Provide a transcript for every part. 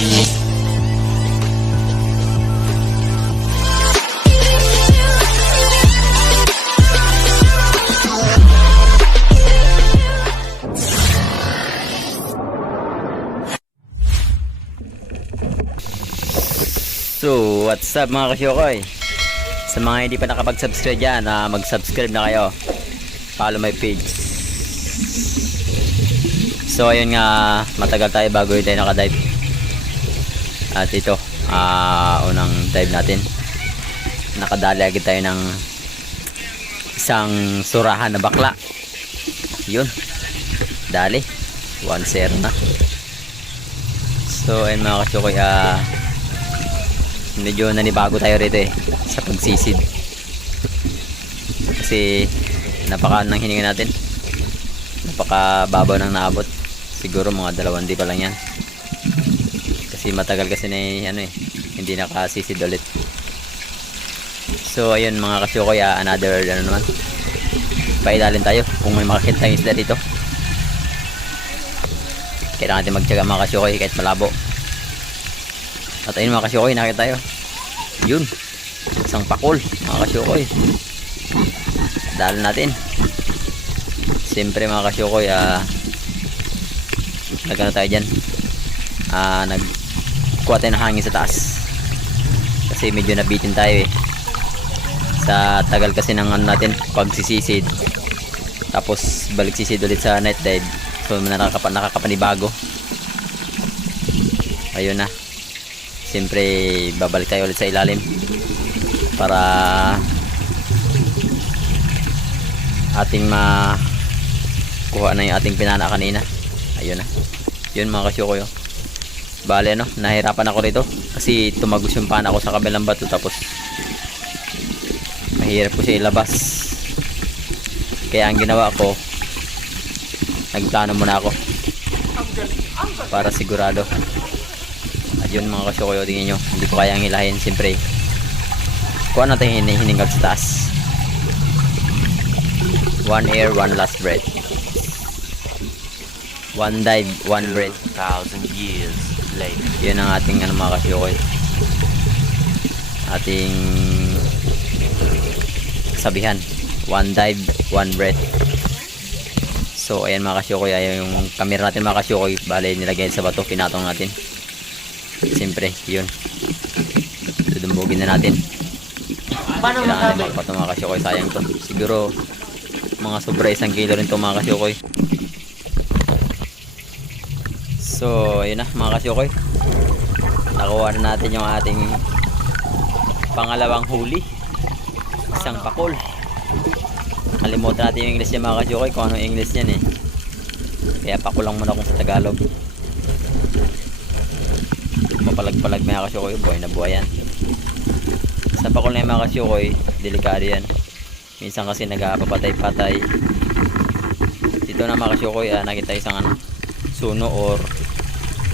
So, what's up mga kasyokoy? Sa mga hindi pa nakapag-subscribe dyan, mag-subscribe na kayo. Follow my page. So, ayun nga, matagal tayo bago tayo nakadive. At ito, unang dive natin. Nakadali agad tayo ng isang surahan na bakla. Yun, dali 1-0 na. So, ayun mga kasyokoy, medyo nanibago tayo rito sa pagsisid kasi napaka nang hininga natin, napaka babaw nang naabot, siguro mga 2 di pa lang yan kasi matagal kasi na hindi nakasisid ulit. So ayun mga kasyokoy, another naman, pailalin tayo kung may makakita tayong isda dito. Kailangan natin magtyaga mga kasyokoy kahit malabo. At ayun mga kasyokoy, nakita tayo. Yun, isang pakol mga kasyokoy. Dahil natin. Siyempre mga kasyokoy, nagano tayo dyan, nagkuha tayo ng hangin sa taas kasi medyo nabitin tayo sa tagal kasi ng natin pagsisisid, tapos balik sisid ulit sa night dive. So nakakapanibago. Ayun na, siyempre babalik tayo ulit sa ilalim para ating makuha na yung ating pinana kanina. Ayun na, yun mga kasyokoy. Bale nahirapan ako rito kasi tumagos yung pana ko sa kabilang bato, tapos mahirap ko siya ilabas. Kaya ang ginawa ko, nagplano muna ako para sigurado. Yun mga kasyokoy, tingin nyo, hindi ko kayang hilahin. Siyempre kuha natin hiningal sa taas. 1 air, 1 last breath. 1 dive, 1 breath. 1,000 years later. Yun ang ating mga kasyokoy, ating sabihan. 1 dive, 1 breath. So ayan mga kasyokoy, ayan yung camera natin mga kasyokoy. Bale nilagay sa bato, pinatong natin. Siyempre yun, dudumbugin na natin. Paano kailangan natin magpato mga kasyokoy. Sayang to, siguro mga sobra 1 kilo rin to mga kasyokoy. So ayun na mga kasyokoy, nakuha na natin yung ating pangalawang huli, isang pakol. Kalimutan natin yung English niya mga kasyokoy, kung anong English niyan kaya pakulang muna kung sa Tagalog. Mapalag-palag mga kasyokoy, buhay na buhay yan. Sa pakol na yung mga kasyokoy, delikado yan. Minsan kasi nagpapatay-patay. Dito na mga kasyokoy, nakita isang suno or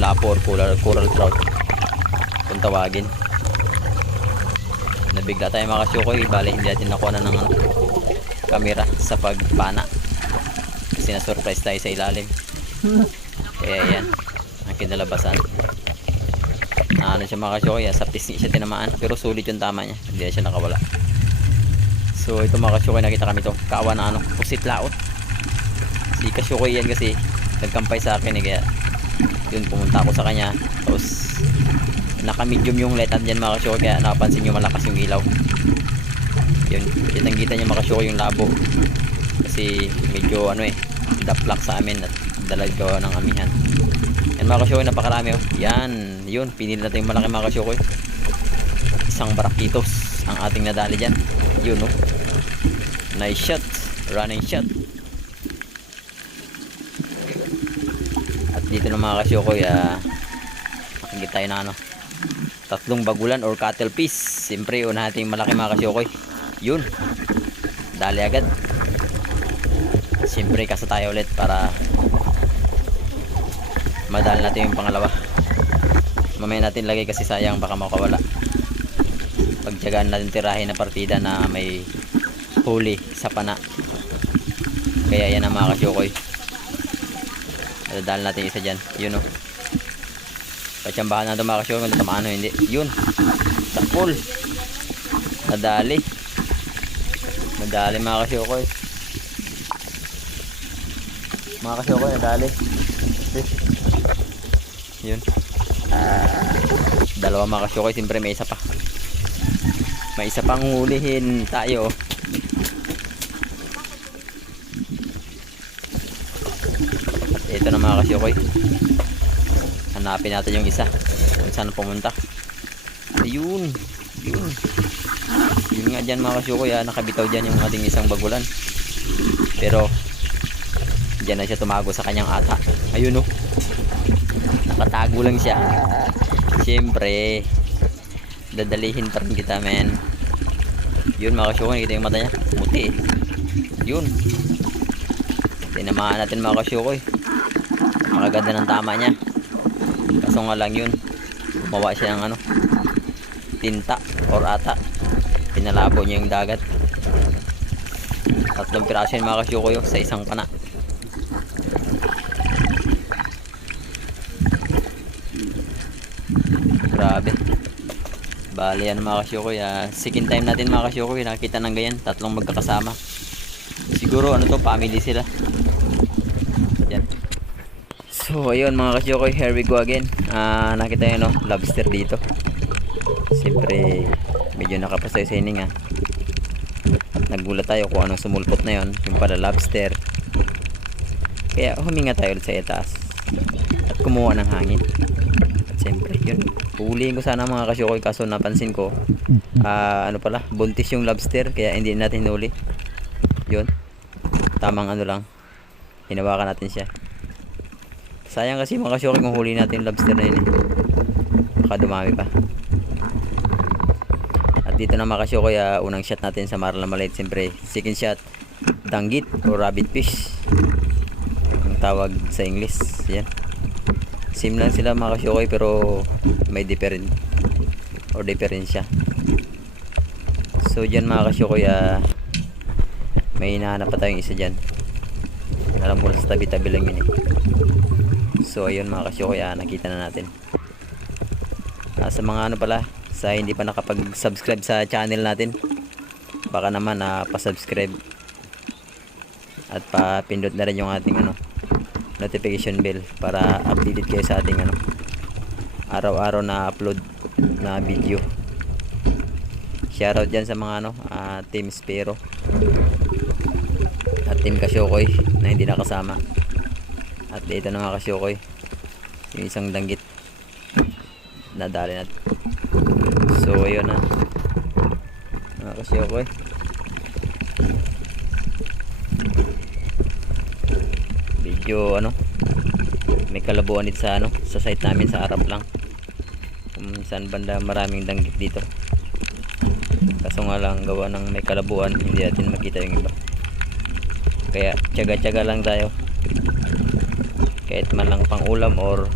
lapo or coral trout kung tawagin. Nabigla tayo mga kasyokoy, bali hindi natin nakuha na ng camera sa pagpana kasi na-surprise tayo sa ilalim. Kaya yan ang kinalabasan. Siya mga kasyokoy, sa pisngi siya tinamaan, pero sulit yung tama niya, hindi na siya nakawala. So ito mga kasyokoy, nakita kami to kaawa na pusit laot. Si kasyokoy yan kasi nagkampay sa akin kaya yun, pumunta ako sa kanya, tapos naka medium yung light dyan mga kasyokoy, kaya napansin nyo malakas yung ilaw. Yun, kitang-kita niya mga kasyokoy yung labo kasi medyo daplak sa amin at dalagawa ng amihan. Yan mga kasyokoy, napakarami yan, yun, pinili natin yung malaki mga kasyokoy. Isang barakitos ang ating nadali dyan. Yun nice shot, running shot. At dito na mga kasyokoy, makikita tayo na 3 bagulan or cuttlefish. Siyempre una natin malaki mga kasyokoy. Yun, dali agad. Siyempre kasa tayo ulit para madali natin yung pangalawa. Mamaya natin lagay kasi sayang, baka makawala. Pagtyagaan natin tirahin na partida na may huli sa pana. Kaya yan ang mga kasyokoy, nadadali natin isa dyan. Yun Patsambahan na ito mga kasyokoy kung tatamaan o hindi. Yun. Sakol. Nadali. Nadali mga kasyokoy. Mga kasyokoy, nadali. Yun. Dalawa mga kasyokoy. Siyempre may isa pa. May isa pang hulihin tayo. At ito na mga kasyokoy. Hanapin natin yung isa. Kung saan pumunta. Ayun. Yun. Yun nga dyan mga kasyokoy. Nakabitaw dyan yung ating isang bagulan. Pero dyan na siya tumago sa kanyang ata. Ayun oh. Nakatago lang siya. Siyempre dadalihin pa rin kita men. Yun mga kasyokoy. Nakita yung mata niya. Muti eh. Yun. Tinamaan natin mga kasyokoy. Makaganda ng tama niya. Kaso nga lang yun. Gumawa siya ng ano. Tinta or ata. Pinalabo niya yung dagat. 3 piraso yun mga kasyokoy sa isang pana. Grabe. Bali yan mga kasyokoy. Second time natin mga kasyokoy. Nakita ng ganyan. 3 magkakasama. Siguro ano to, family sila. Yan. So ayun mga kasyokoy. Here we go again. Nakita nyo no, lobster dito. Siyempre medyo nakapasay sa hininga. Nagulat tayo kung anong sumulpot na yon. Yung pala lobster. Kaya huminga tayo ulit sa itaas. At kumuha ng hangin. At siyempre yun. Huliin ko sana mga kasyokoy. Kaso napansin ko ano pala, buntis yung lobster. Kaya hindi natin hinuli. Yun. Tamang ano lang. Hinawakan natin siya. Sayang kasi mga kasyokoy kung huli natin yung lobster na yun eh. Baka dumami pa. At dito na mga kasyokoy, unang shot natin sa maral na maliit. Siyempre second shot, danggit o rabbit fish ang tawag sa English. Yan. Same lang sila mga kasyokoy pero may different o diferensya. So dyan mga kasyokoy, may hinahanap pa tayong isa dyan. Alam ko na sa tabi-tabi lang yun eh. So ayun mga kasyokoy, nakita na natin. Sa mga ano pala, sa hindi pa nakapag-subscribe sa channel natin, baka naman pa-subscribe at pa-pindot na rin yung ating ano, notification bell para updated kayo sa ating ano, araw-araw na upload na video. Shoutout dyan sa mga ano, Team Spero at Team Kasyokoy na hindi nakasama. At dito na mga kasyokoy, yung isang danggit nadali natin. So ayun na mga kasyokoy. Medyo ano, may kalabuan dito sa ano, sa site namin sa harap lang. Kung saan banda maraming danggit dito. Kaso nga lang gawa ng may kalabuan, hindi natin makita yung iba. Kaya tiyaga-tiyaga lang tayo. Kahit man lang pang ulam or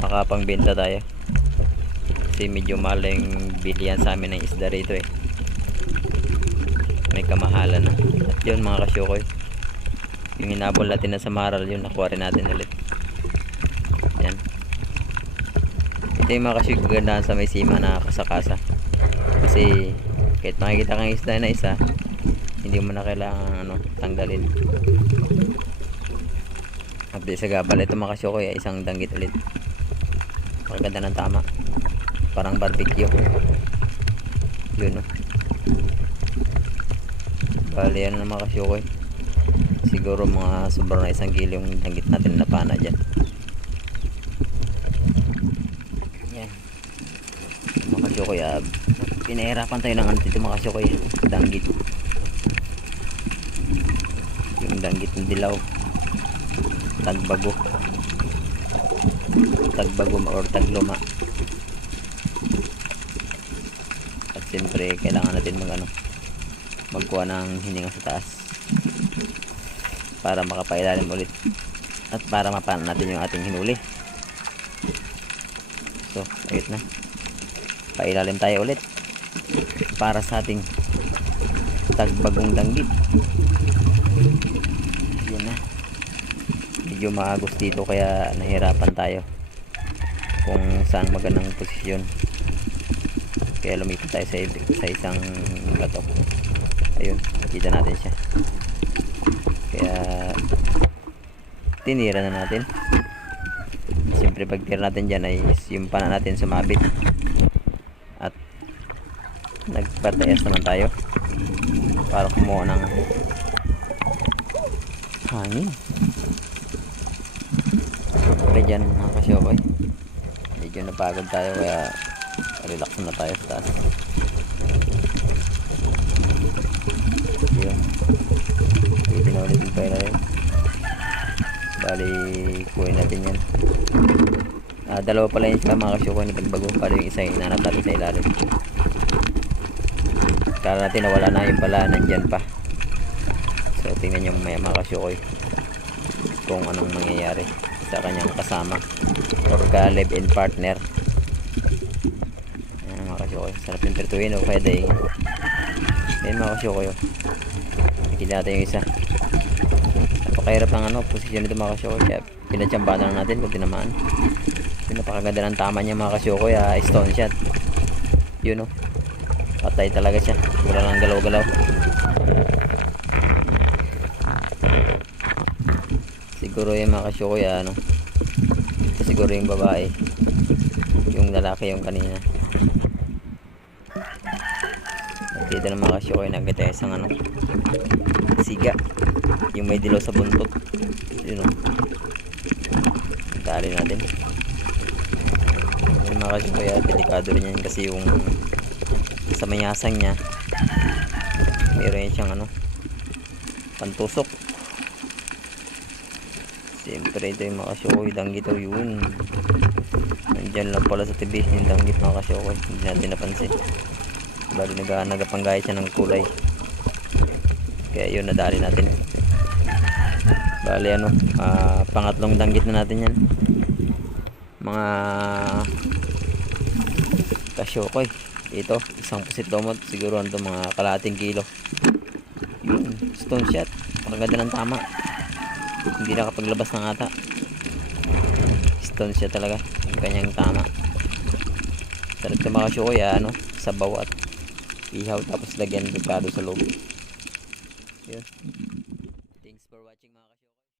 makapangbenta tayo. Kasi medyo mahal yung bilihan sa amin ng isda rito eh. May kamahalan na. At yun mga kasyokoy, yung hinabol natin na sa maral, yun nakuha rin natin ulit. Yan. Ito yung mga kasyokoy kagandahan sa may sima na kasakasa. Kasi kahit makikita kang isda na isa, hindi mo na kailangan ano, tanggalin. Update sa gabal. Ito mga kasyokoy, isang danggit ulit. Maganda ng tama. Parang barbecue. Yun o. Bali yan na mga kasyokoy. Siguro mga sobrang na 1 kilo yung danggit natin na pana dyan. Yan. Mga kasyokoy, pinahirapan tayo ng ano dito mga kasyokoy. Danggit. Yung danggit ng dilaw. Tagbago or tagluma. At siyempre kailangan natin magkuha ng hininga sa taas para makapailalim ulit at para mapana natin yung ating hinuli. So ayun na, pailalim tayo ulit para sa ating tagbagong danggit. Yan na. Medyo maagos dito kaya nahirapan tayo. kung saan magandang posisyon. Kaya lumipat tayo sa isang bato. Ayun, nakita natin siya. Kaya tinira na natin. Siyempre pag tira natin dyan ay yung pana natin sumabit. At nagpatayas naman tayo para kumuha ng hangin. Pero dyan mga kasyokoy, medyo napagod tayo kaya relax na tayo sa taas. Yun, pwede na ulit yung pera yun. Bali kuhin natin yan. Dalawa pala yun siya mga kasyokoy na pagbago. Bali yung isa inanap natin sa ilalim. Kala natin nawala na, yung pala nandyan pa. So tingnan nyo mga kasyokoy kung anong mangyayari sa kanyang kasama or ka-live-in partner. Ayan mga kasyokoy, sarap yung pertuin o kaya day. Ayan mga kasyokoy, nakikita natin yung isa. Napakahirap ng posisyon nito mga kasyokoy, kaya pinatsambahan na natin kung tinamaan. Napakaganda ng tama niya mga kasyokoy, stone shot. Yun patay talaga siya, wala lang galaw-galaw. Siguro yung mga kasyokoy ito siguro yung babae, yung lalaki yung kanina. Dito ng mga kasyokoy nagkita isang siga, yung may dilaw sa buntot. Yun dali natin yung mga kasyokoy. Delikado rin yan kasi yung sa mayasang niya mayroon siyang pantusok. Siyempre ito yung mga kasyokoy, danggit yun. Nandyan lang pala sa tibi yung danggit mga kasyokoy, hindi natin napansin. Bali nagapanggaya siya ng kulay, kaya yun nadali natin. Bali pangatlong danggit na natin yan mga kasyokoy. Ito isang pusit domot, siguro mga kalahating kilo. Yun, stone shot, maganda ng tama, hindi nakapaglabas ng ata. Stone shot talaga yung kanyang tama. Sarap sa mga kasyokoy sabaw at ihaw tapos lagyan ng dekado sa loob. Yun.